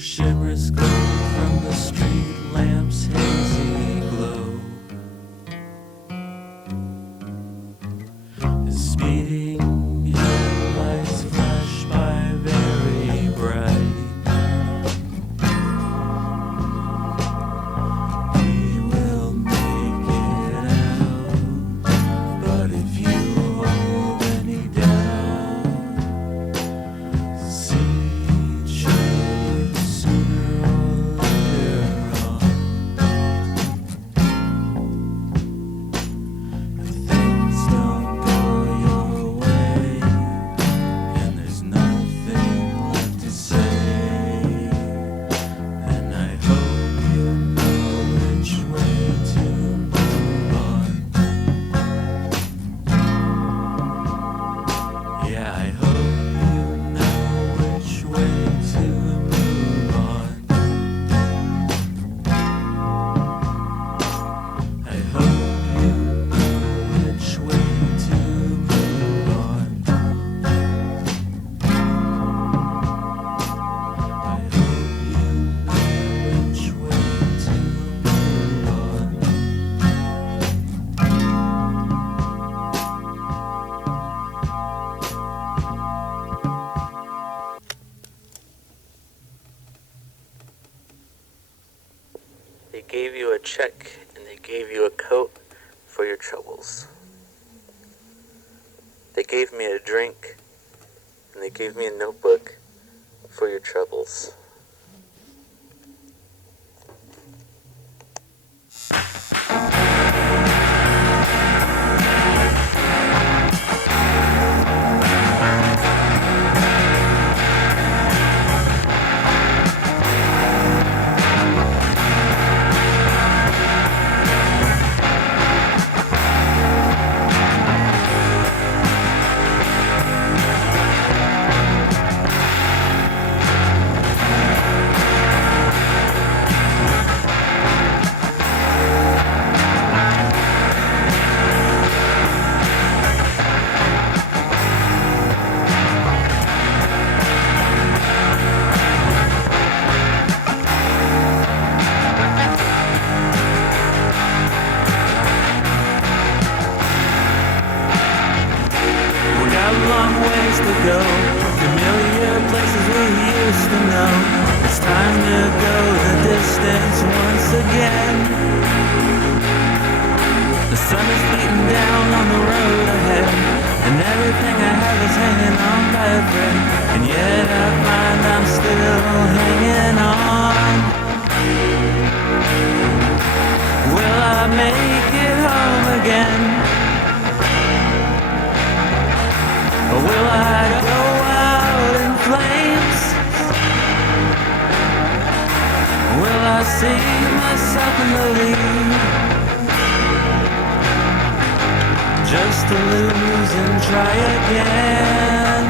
shimmers glow from the street lamps' hazy glow. The speeding headlights flash by very bright. We will make it out, but if you hold any doubt, see each other sooner or later on. If things don't go your way, and there's nothing left to say, then I hope you know which way to move on. Yeah, I hope you know which way to move on. I hope you know which way to move on. I hope you know which way to move on. They gave you a check and they gave you a coat for your troubles. They gave me a drink and they gave me a notebook for your troubles. We got a long ways to go, familiar places we used to know. It's time to go the distance once again. The sun is beating down on the road ahead, and everything I have is hanging on by a thread. And yet I find I'm still hanging on. Will I make it home again? Or will I go out in flames? Will I see myself in the lead? Just to lose and try again.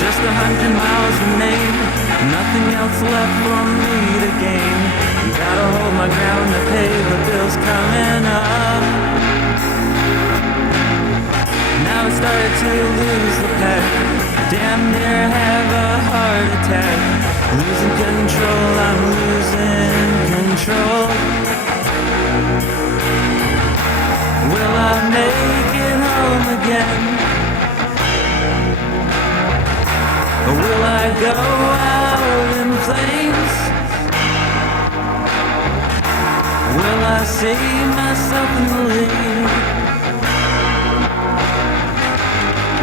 Just 100 miles remain, nothing else left for me to gain. Gotta hold my ground to pay the bills coming up. Now I started to lose the pack, damn near have a heart attack. Losing control, I'm losing control. Will I make it home again? Or will I go out in flames? Will I see myself in the lead?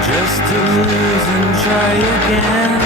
just to lose and try again.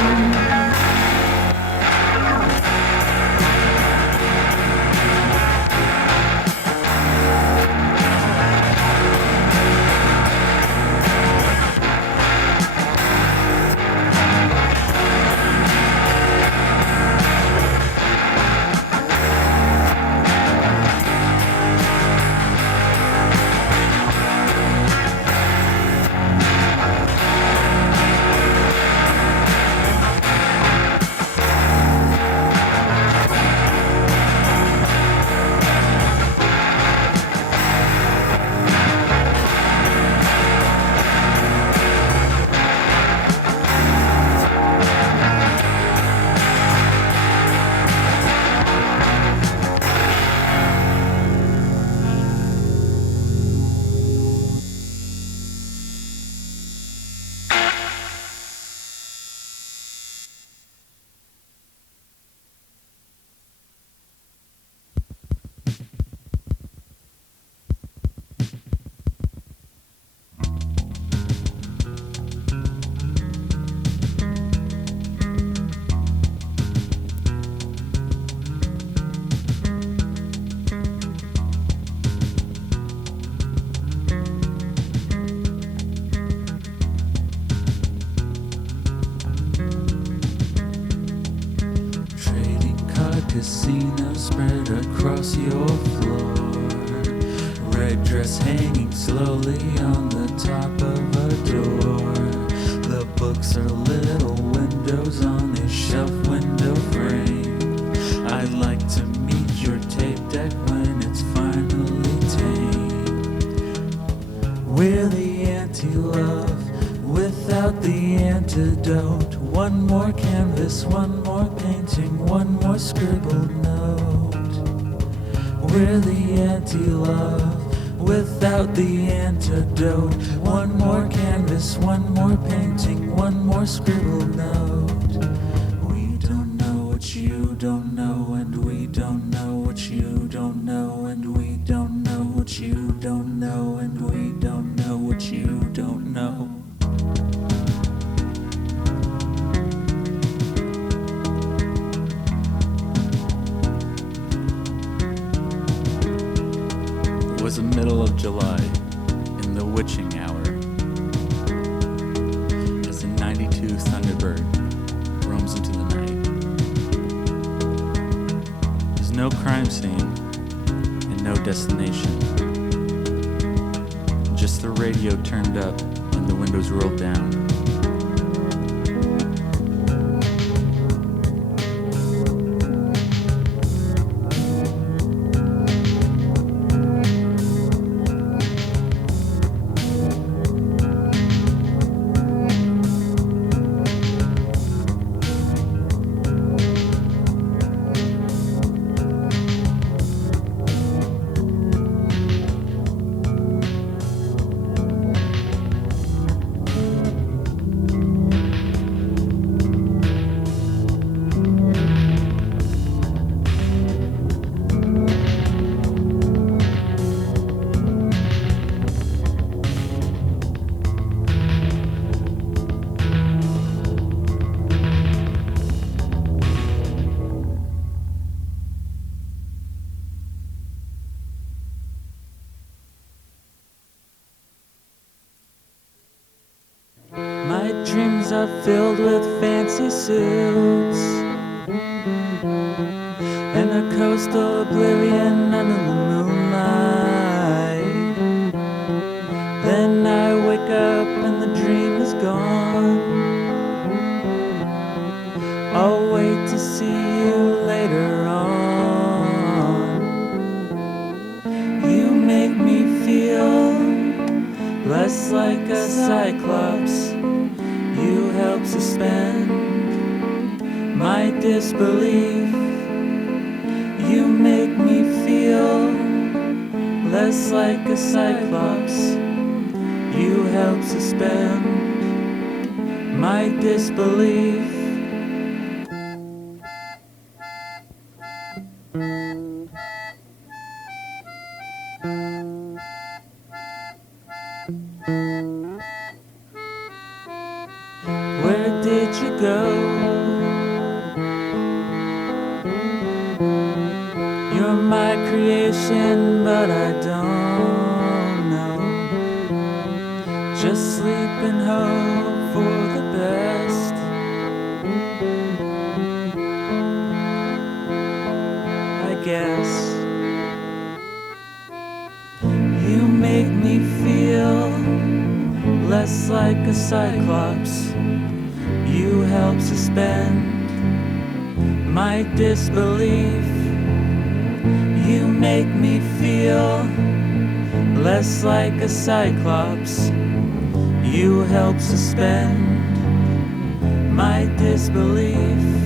Casino spread across your floor. Red dress hanging slowly on the top of a door. The books are little windows on a shelf window frame. I'd like to meet your tape deck when it's finally tamed. We're the anti-love without the antidote. One more canvas, one more painting, one more scribbled note. We're the anti-love without the antidote. One more canvas, one more painting, one more scribbled note. We don't know what you don't know, and we don't know what you don't know, and we don't know what you don't know, and we don't know what you don't know. It was the middle of July, in the witching hour, as a 92 Thunderbird roams into the night. There's no crime scene and no destination, just the radio turned up and the windows rolled down. My dreams are filled with fancy suits and a coastal oblivion under the moonlight. Then I wake up and the dream is gone. I'll wait to see you later on. You make me feel less like a cyclops. You help suspend my disbelief. You make me feel less like a cyclops. You help suspend my disbelief. did you go? You're my creation, but I don't know. Just sleep and hope for the best. I guess you make me feel less like a cyclops. You help suspend my disbelief. You make me feel less like a cyclops. You help suspend my disbelief.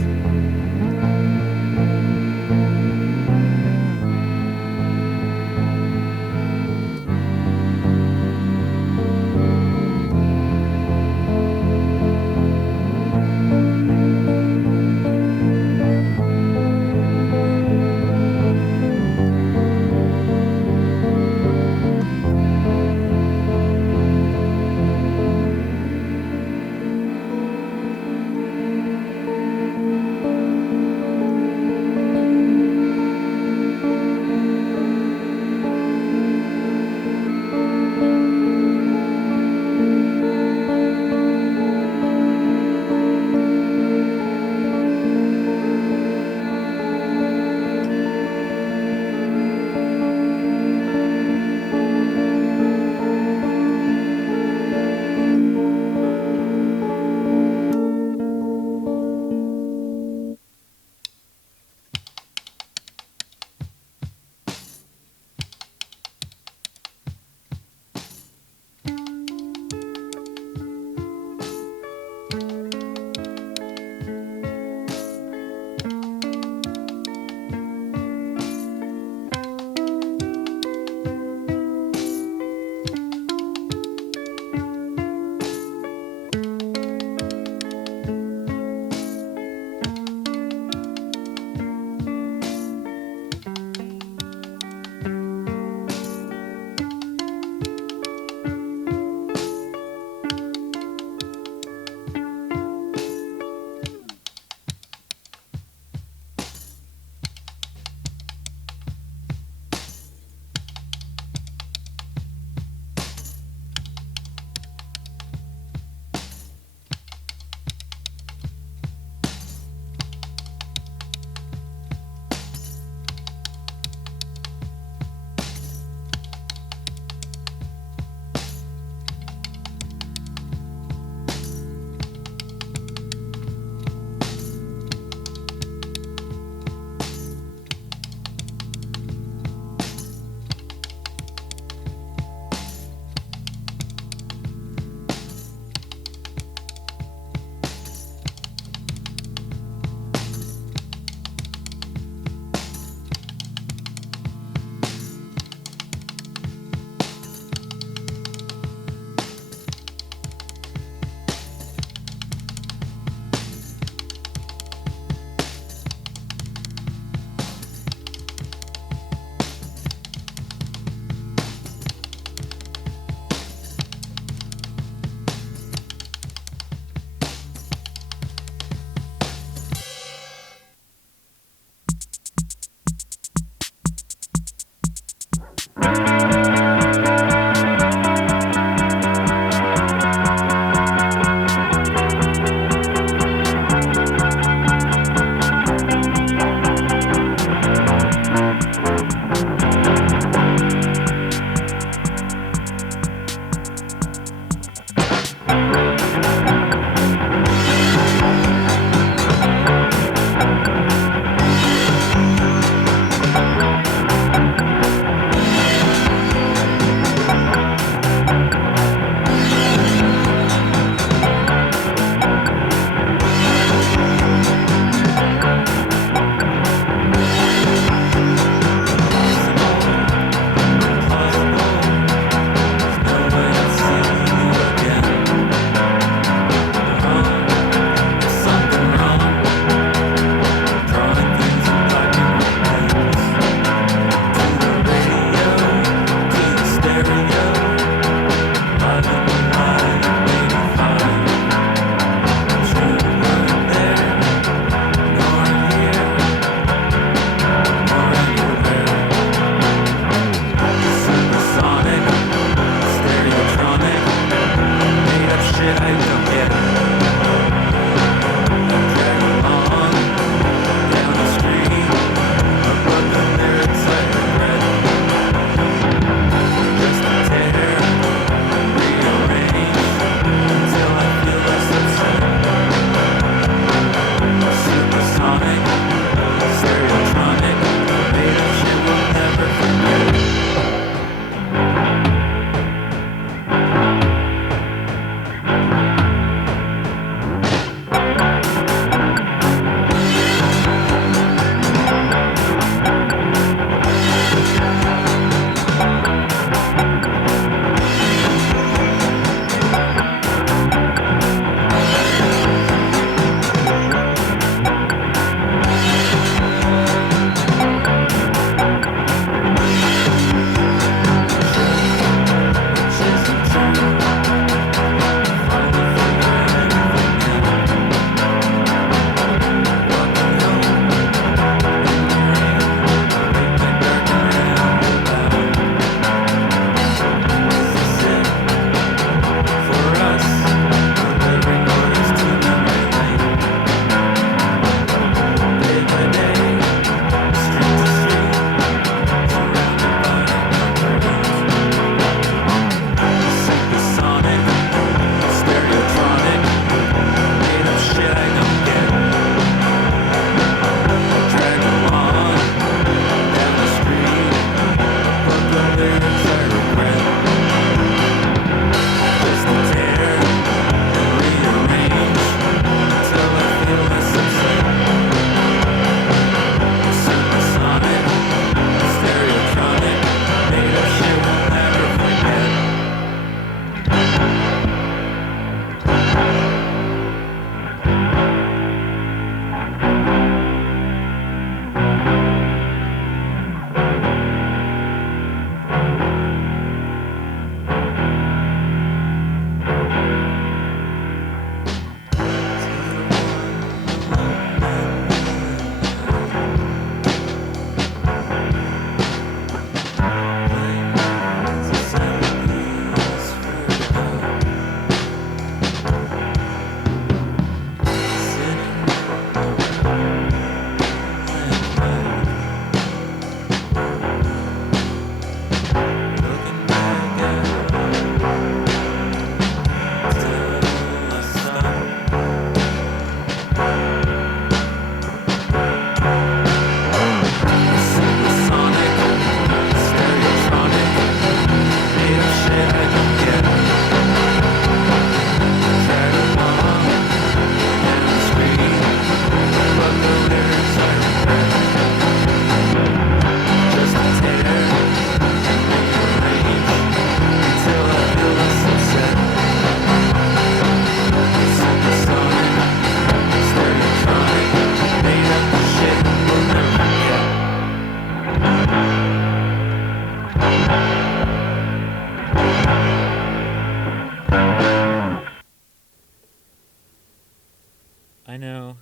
I know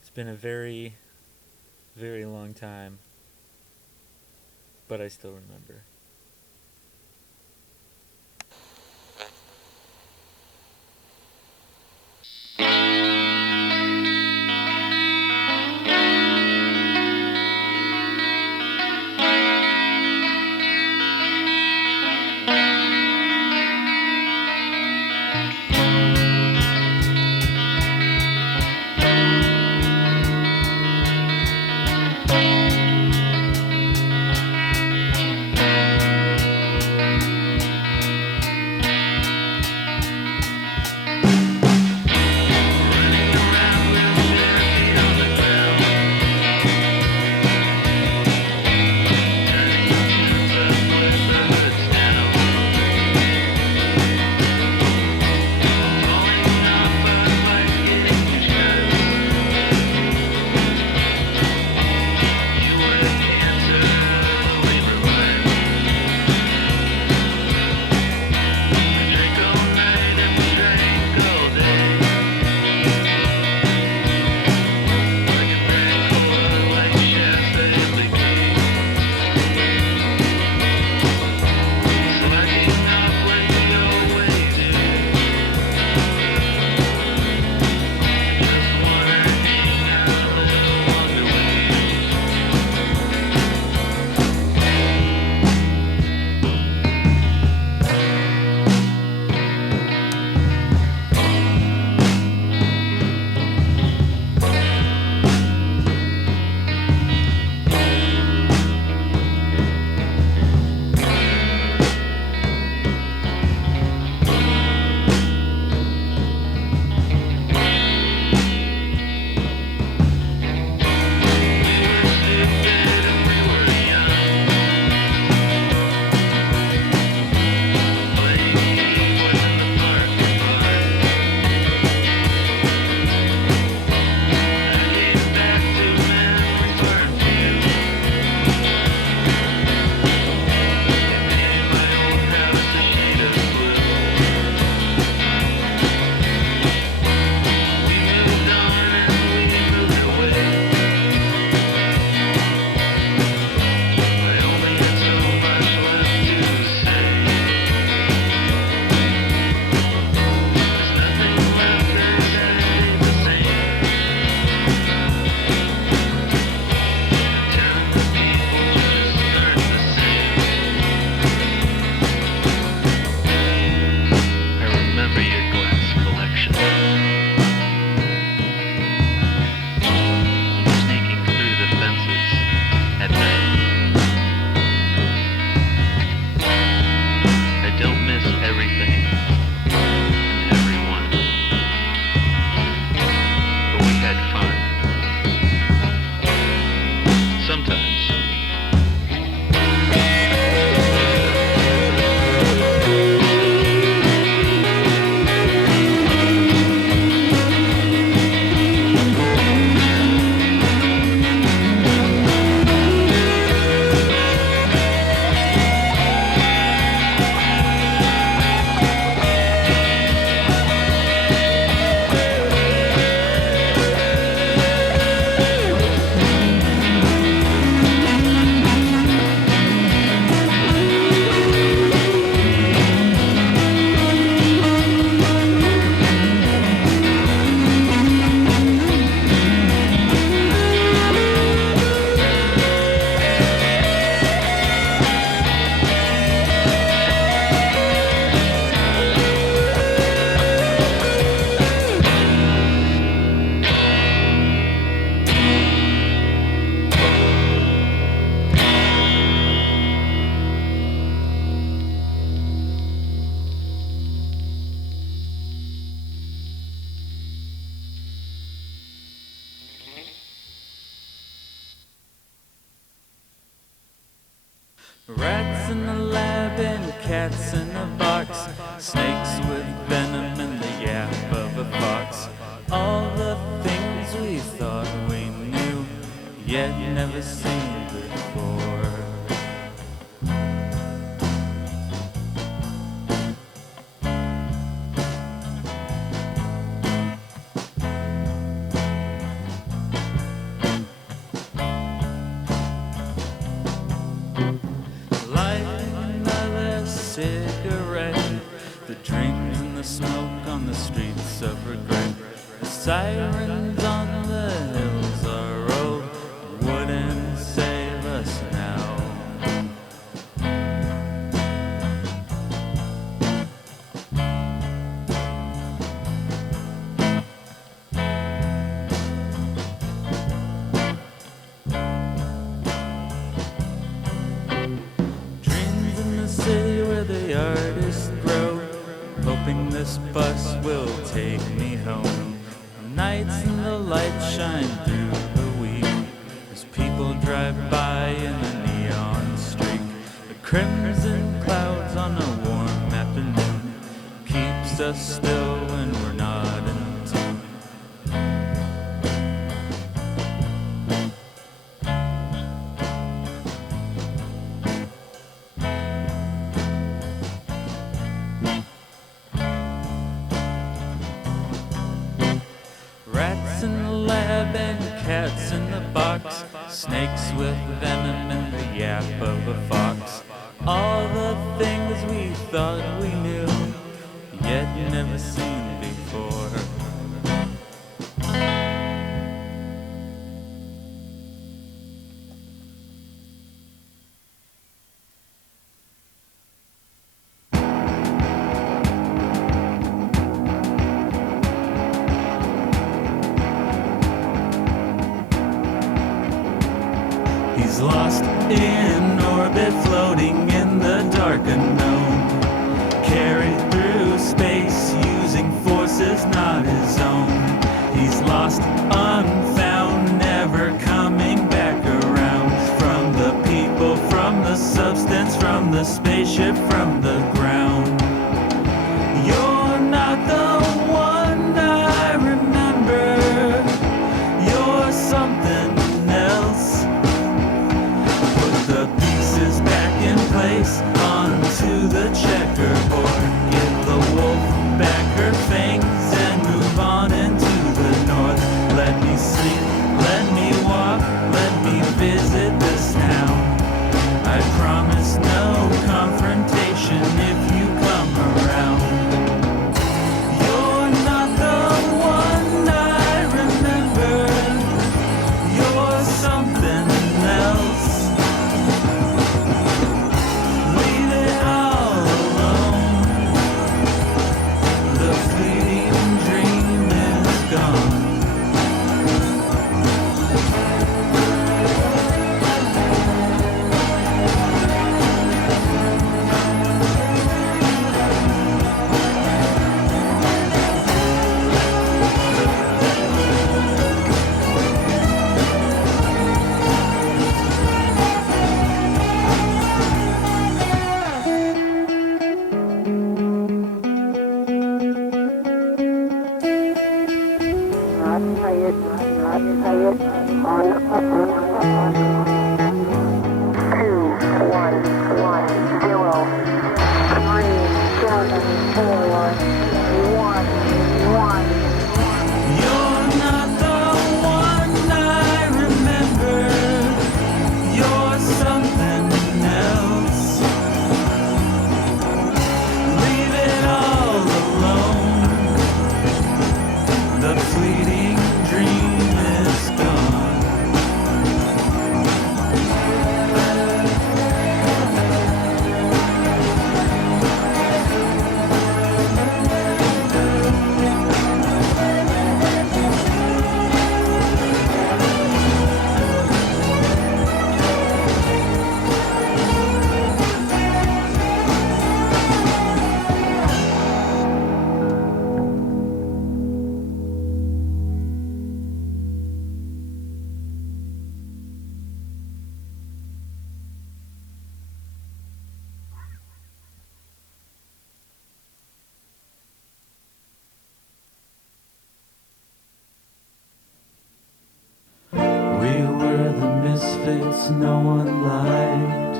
it's been a very, very long time, but I still remember. Rats in the lab and cats in a box, snakes with venom and the yap of a fox. All the things we thought we knew, yet never seen before. on the streets of regret. The sirens on the hills are old, wouldn't save us now. Dreams in the city where the artists grow, hoping this bus will take me home. Nights and the lights shine through the week as people drive by in a neon streak. The crimson clouds on a warm afternoon keeps us still when we're not in tune. Rats in the lab and cats in the box, snakes with venom and the yap of a fox. All the things we thought we knew, yet never seen before. He's lost in orbit, floating in the dark unknown, carried through space using forces not his own. He's lost, unfound, never coming back around. From the people, from the substance, from the spaceship, from the ground. You're not the one I remember, you're something else. The pieces back in place onto the checkerboard. Give the wolf back her fangs and move on into the north. Let me sleep, let me walk, let me visit this town. I promise no confrontation if you come around. You're not the one I remember, you're something else. Misfits no one liked,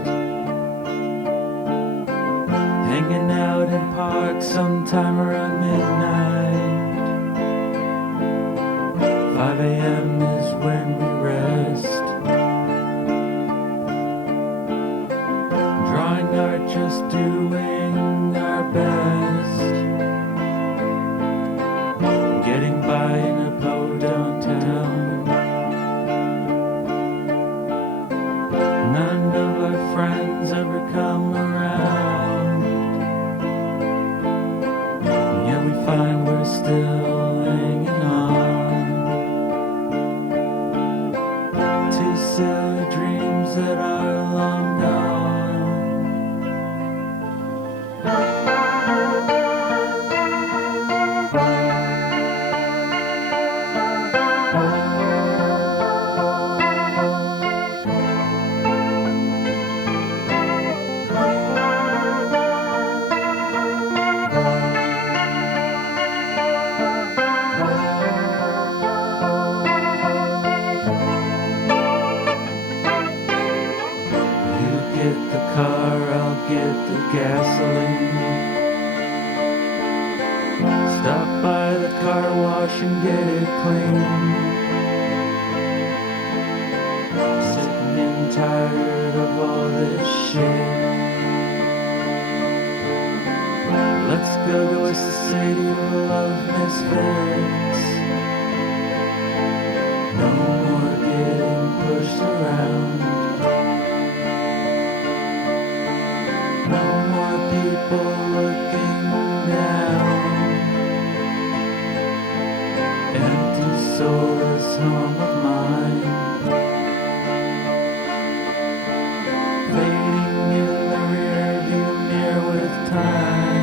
hanging out in parks sometime around midnight. 5 a.m. is when we rest, drawing art, just doing our best. car wash and get it clean. Sitting in tired of all this shit. Let's go to a city full of misfits. No more getting pushed around. No more people looking down. Empty soulless home of mine. Fading in the rear view mirror with time.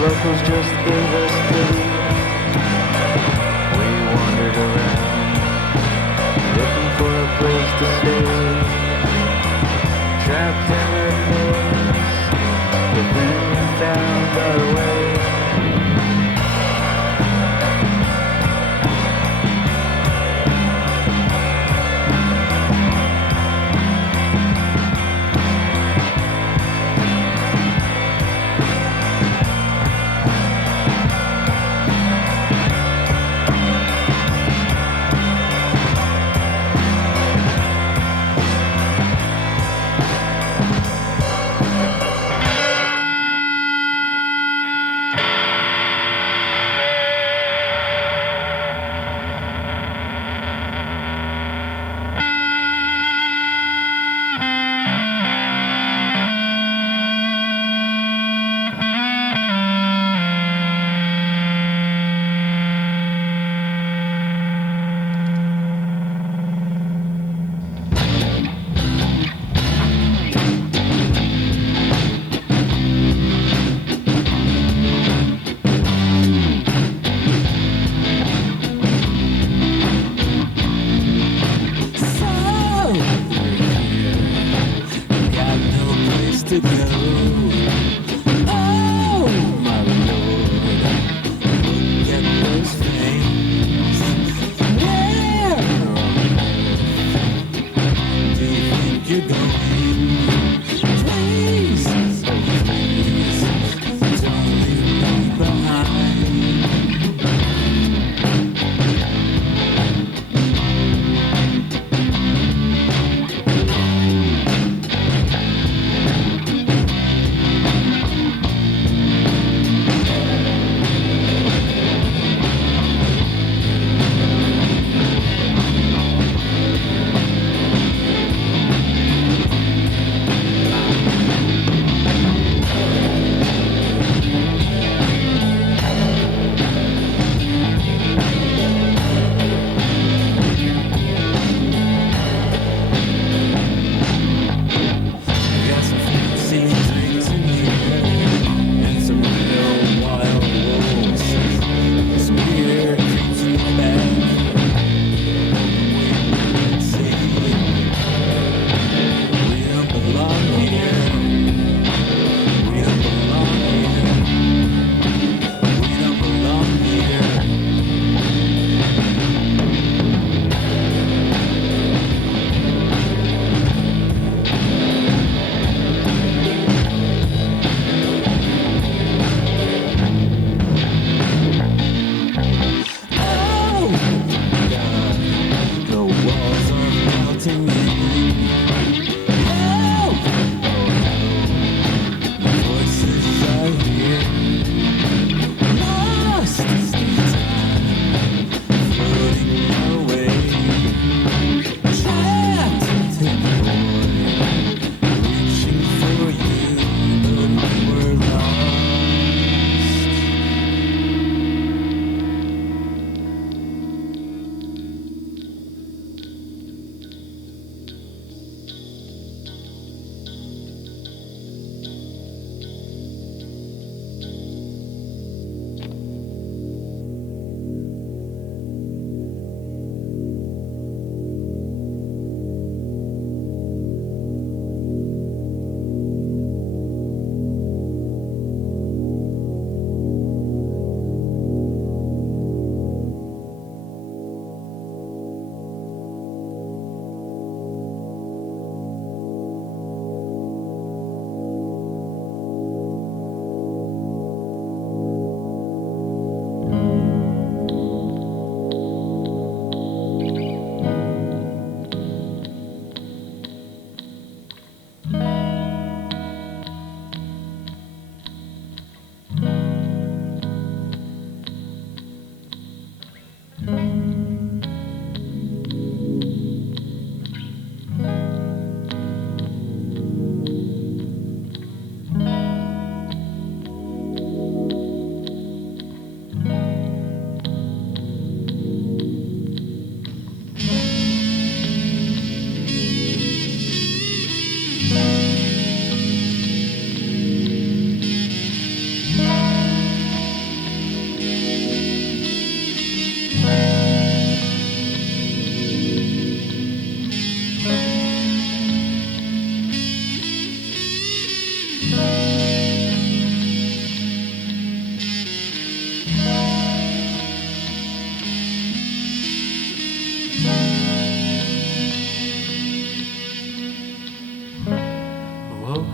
Locals just gave us food. We wandered around, looking for a place to stay. Trapped in a maze, but then we found our way.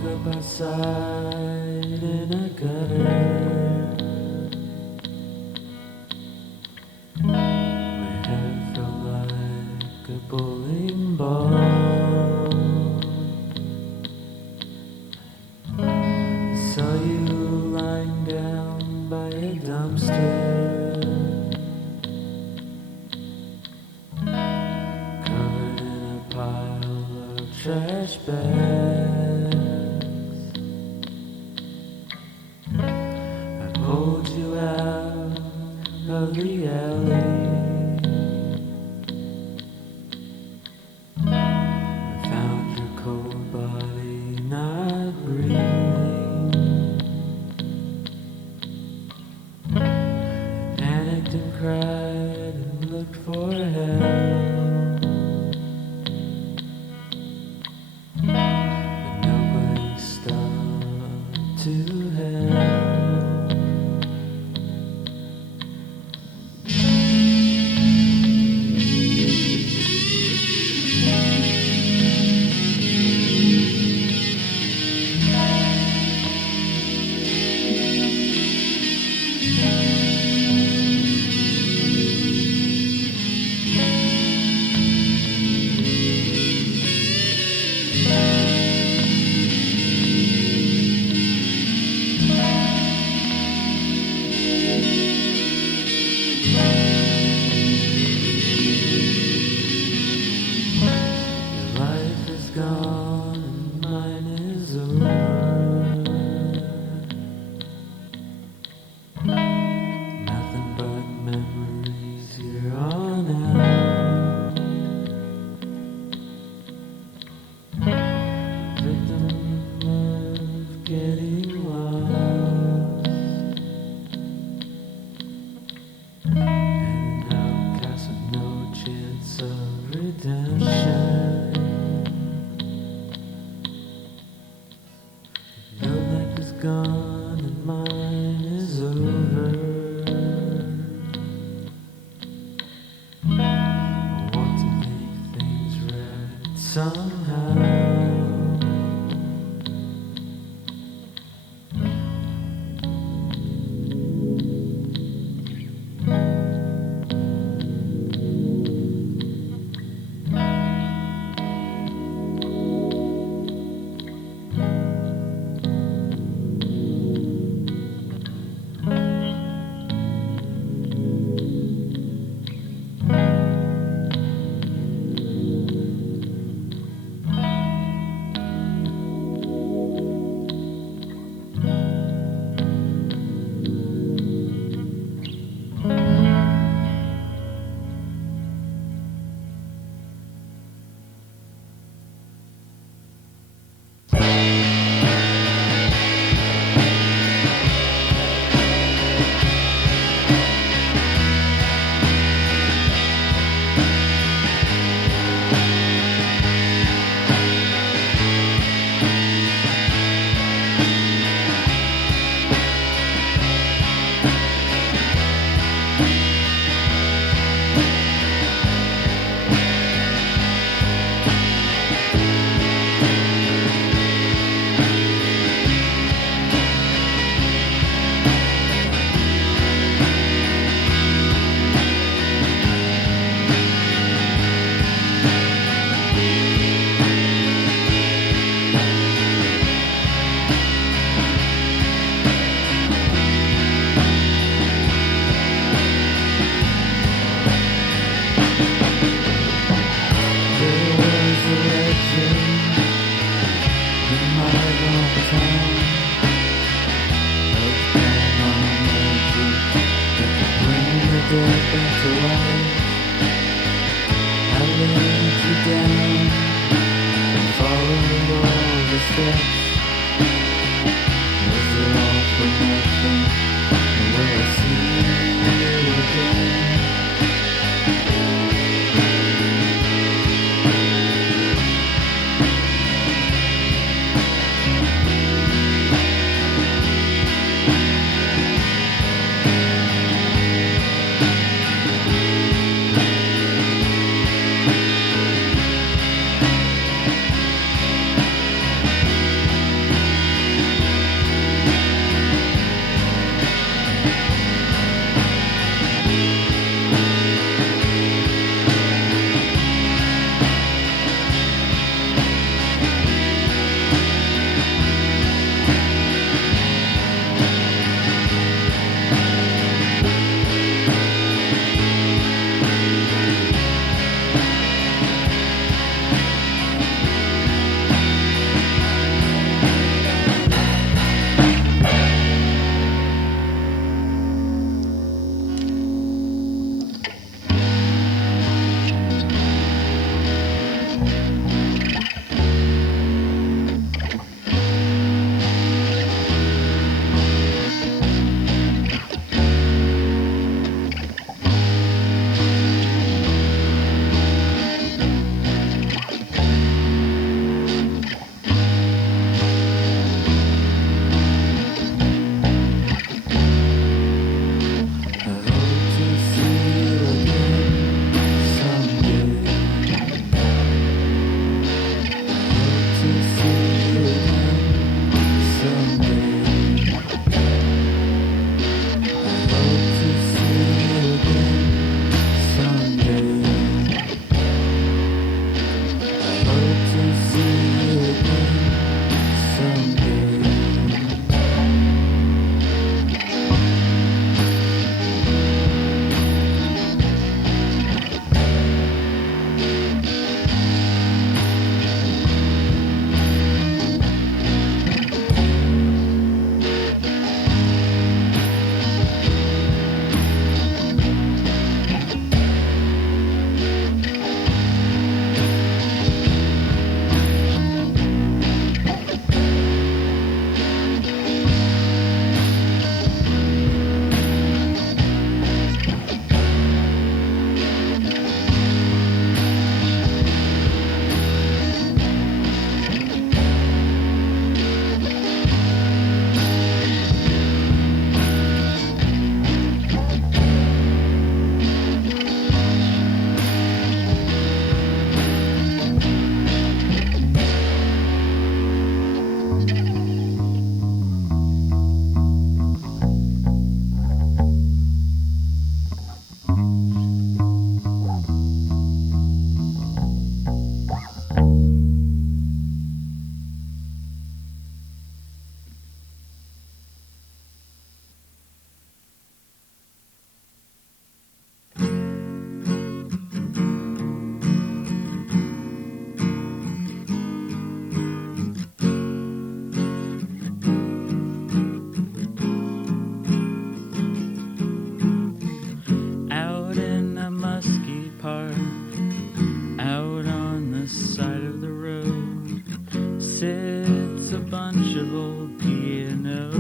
up outside in a gutter. My head felt like a bowling ball. I saw you lying down by a dumpster, covered in a pile of trash bags. I pulled you out of the alley. I found your cold body not breathing. Panicked and cried and looked for help, but nobody stopped to help. Your life is gone and mine is over. Nothing but memories here on out. Victim of getting lost, an outcast with no chance of redemption. Your life is gone and mine is over. I want to make things right somehow. sits a bunch of old pianos.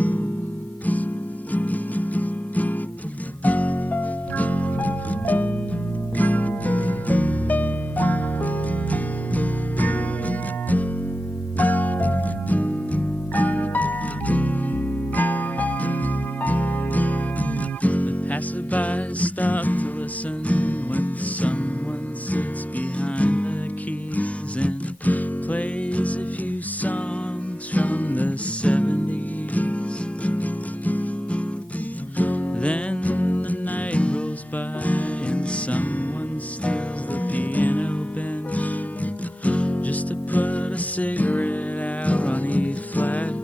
The passerbys stop to listen when someone sits behind the keys and plays a few songs from the 70s. Then the night rolls by and someone steals the piano bench just to put a cigarette out on E flat.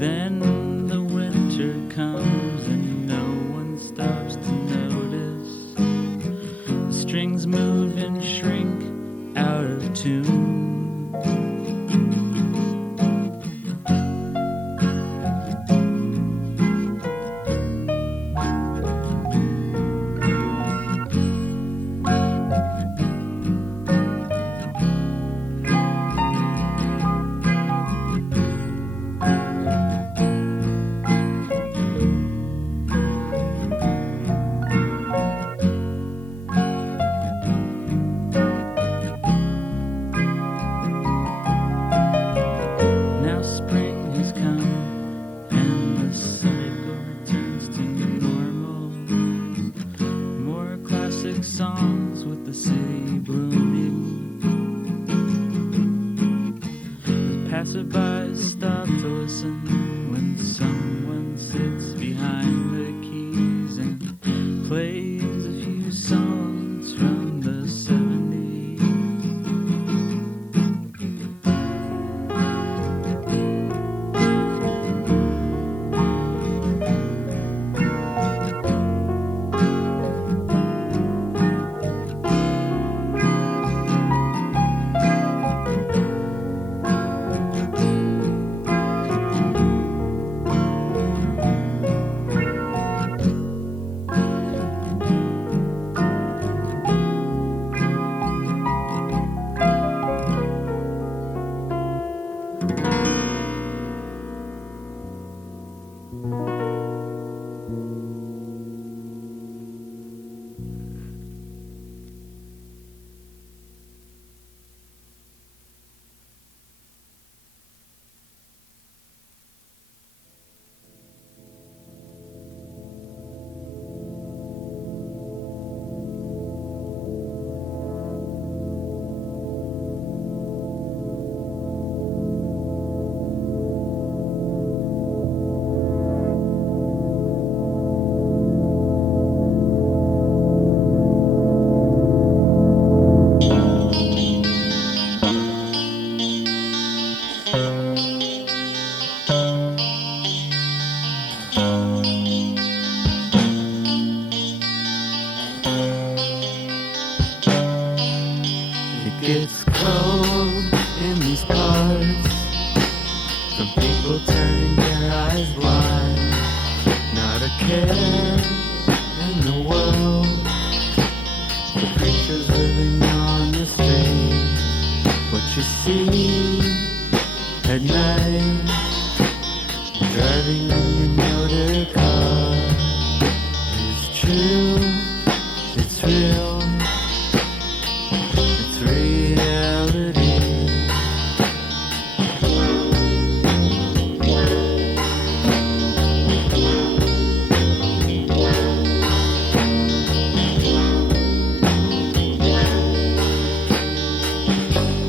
Then the winter comes and no one stops to notice the strings move and shrink out of tune. Now spring has come and the cycle returns to normal. More classic songs with the city blooming. The passerbys stop to listen when someone sits behind the keys and plays a few songs from the 70s. It gets cold in these parts from people turning their eyes blind. Not a care in the world for creatures living on the street. What you see at night, driving in your motor car, is true, it's real. It's reality.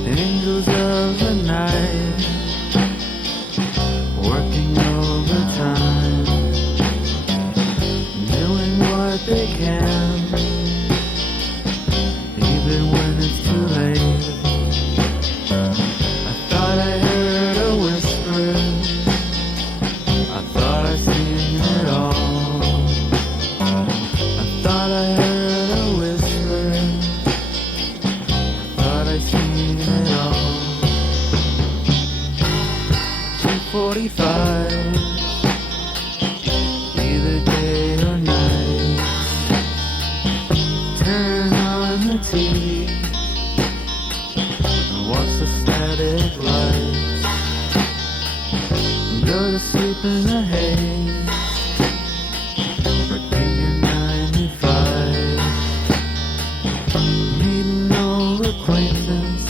Angels of the night, working overtime, doing what they can, even when it's too late. I thought I heard a whisper, I thought I seen it all. I thought I heard a whisper, I thought I seen it all. 2:45, either day or night. Turn on the TV, asleep in a haze, repeating 95, meeting old acquaintance,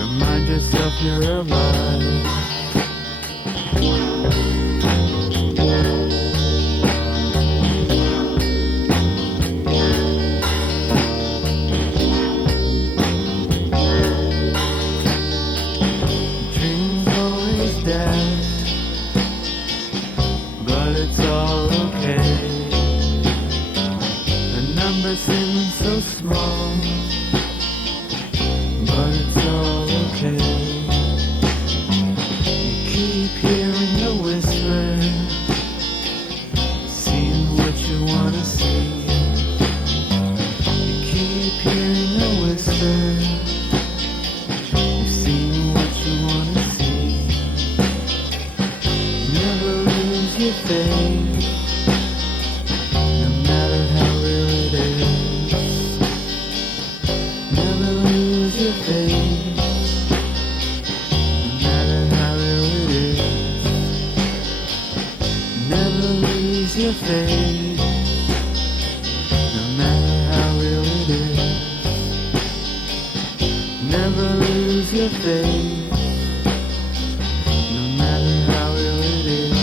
remind yourself you're alive. Dreams always dash, but it's all okay. The numbers seem so small, but it's all okay. You keep hearing the whisper, seeing what you wanna see. You keep hearing the whisper, you've seen what you wanna see. Never lose your faith, no matter how real it is. Never lose your faith, no matter how real it is. Never lose your faith, no matter how real it is. Never lose your faith, no matter how real it is.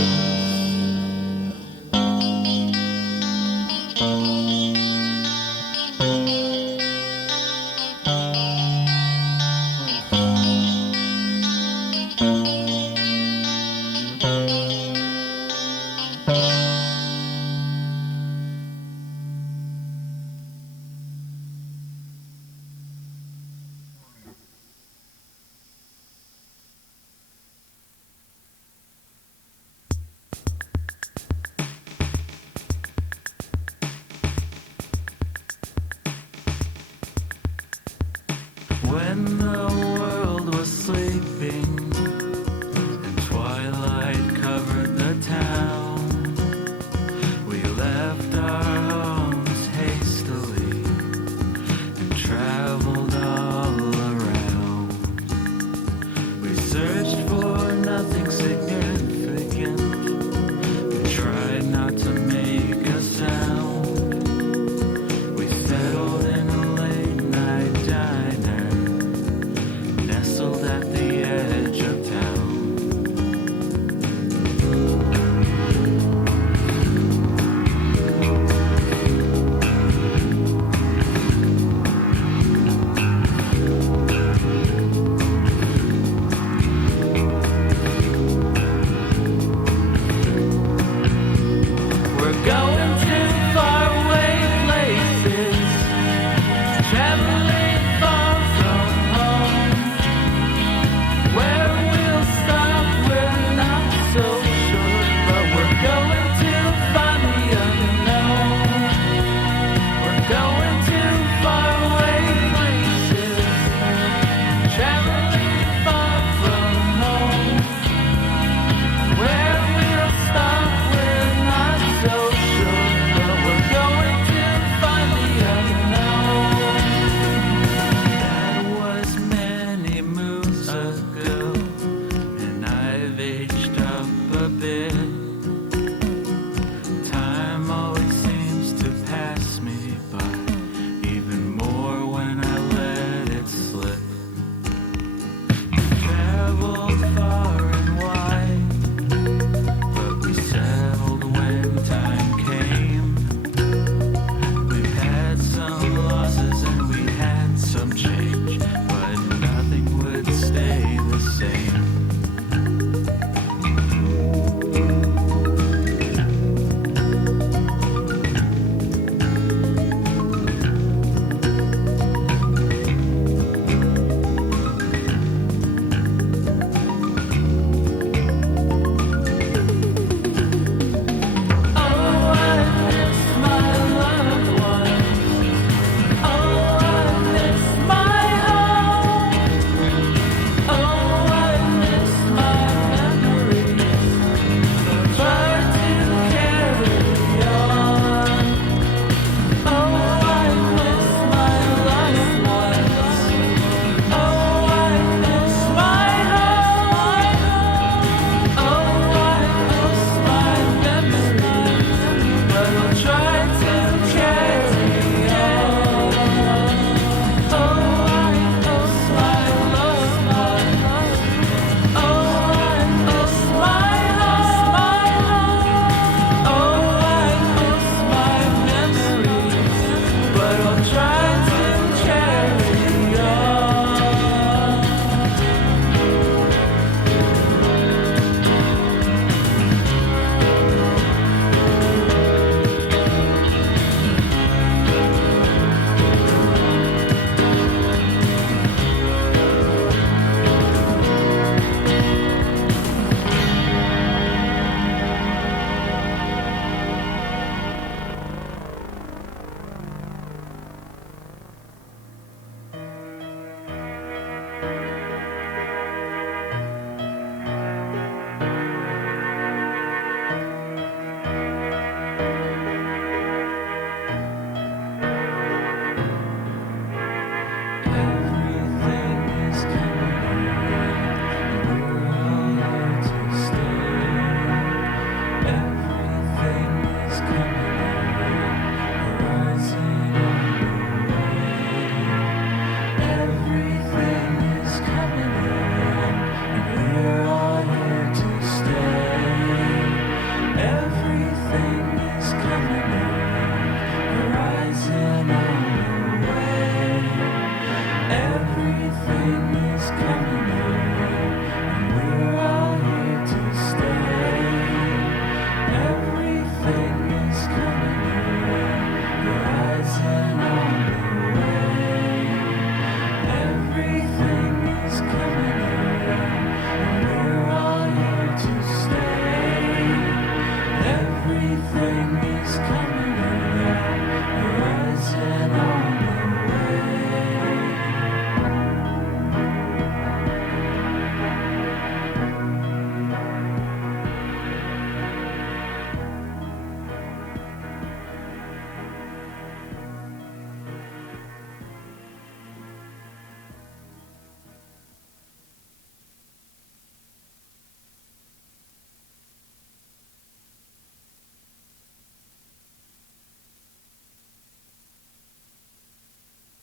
When the world was sleeping,